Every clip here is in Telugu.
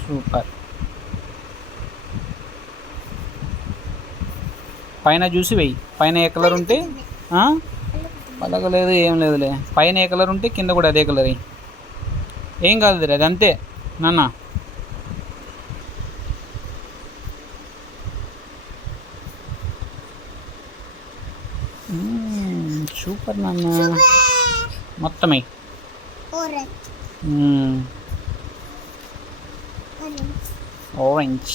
సూపర్. పైన చూసి వెయ్యి. పైన ఏ కలర్ ఉంటే పలకలేదు, ఏం లేదులే. పైన ఏ కలర్ ఉంటే కింద కూడా అదే కలర్. ఏం కాదు అది అంతే నాన్న. సూపర్ నాన్న. మొత్తమే ఆరెంజ్.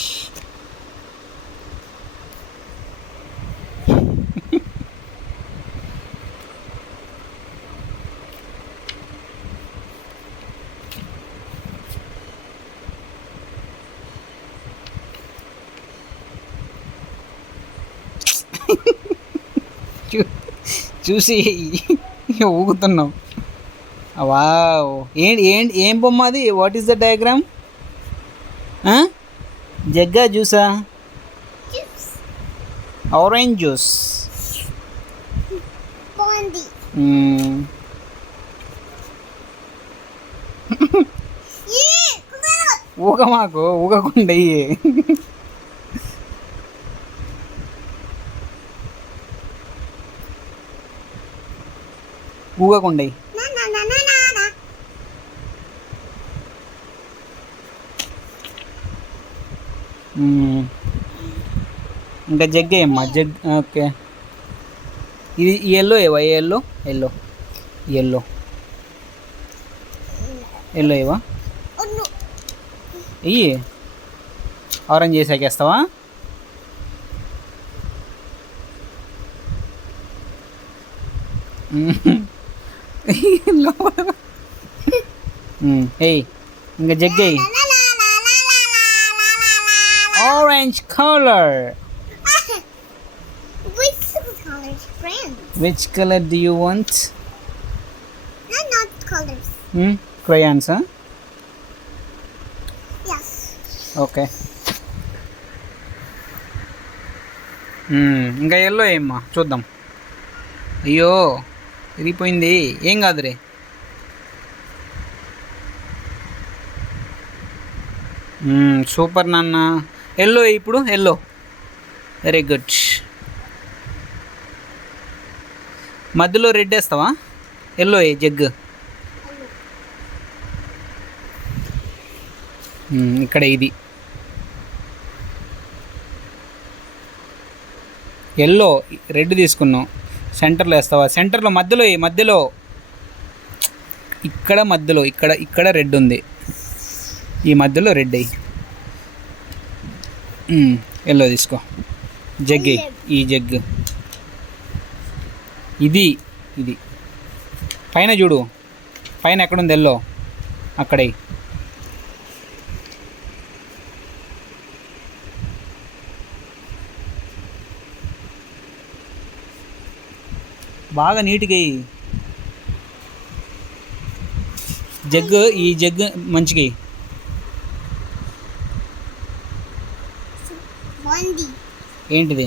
చూసి ఊగుతున్నాం. వావ్. ఏం బొమ్మ అది? What is the diagram? జగ్గా జ్యూసా? Orange juice. ఊగ మాకు ఊగకుండా ఊగకుండా. ఇంకా జగ్గేయమ్మా జగ్. ఓకే, ఇది ఎల్లో ఏవా? ఎల్లో ఎల్లో ఎల్లో ఎల్లో ఏవా? ఇయ్యి. ఆరెంజ్ చేసాకేస్తావా? ఏయ్ ఇంకా జగ్గేయి. Orange colour. Which color do you want? Not colors. Crayons, huh? Yes. Okay. ఇంకా ఎల్లో ఏమ్మా చూద్దాం. అయ్యో విరిగిపోయింది. ఏం కాదురే. సూపర్ నాన్న. ఎల్లో ఇప్పుడు ఎల్లో. Very good. మధ్యలో రెడ్ వేస్తావా? ఎల్లో ఏ జగ్. ఇక్కడ ఇది ఎల్లో, రెడ్ తీసుకున్నాం. సెంటర్లో వేస్తావా? సెంటర్లో మధ్యలో మధ్యలో ఇక్కడ మధ్యలో ఇక్కడ రెడ్ ఉంది. ఈ మధ్యలో రెడ్ అయ్యి ఎల్లో తీసుకో. జగ్ ఈ జగ్. ఇది పైన చూడు. పైన ఎక్కడుంది ఎల్లో? అక్కడే. బాగా నీట్గా జగ్గు. ఈ జగ్గు మంచిగా ఏంటిది?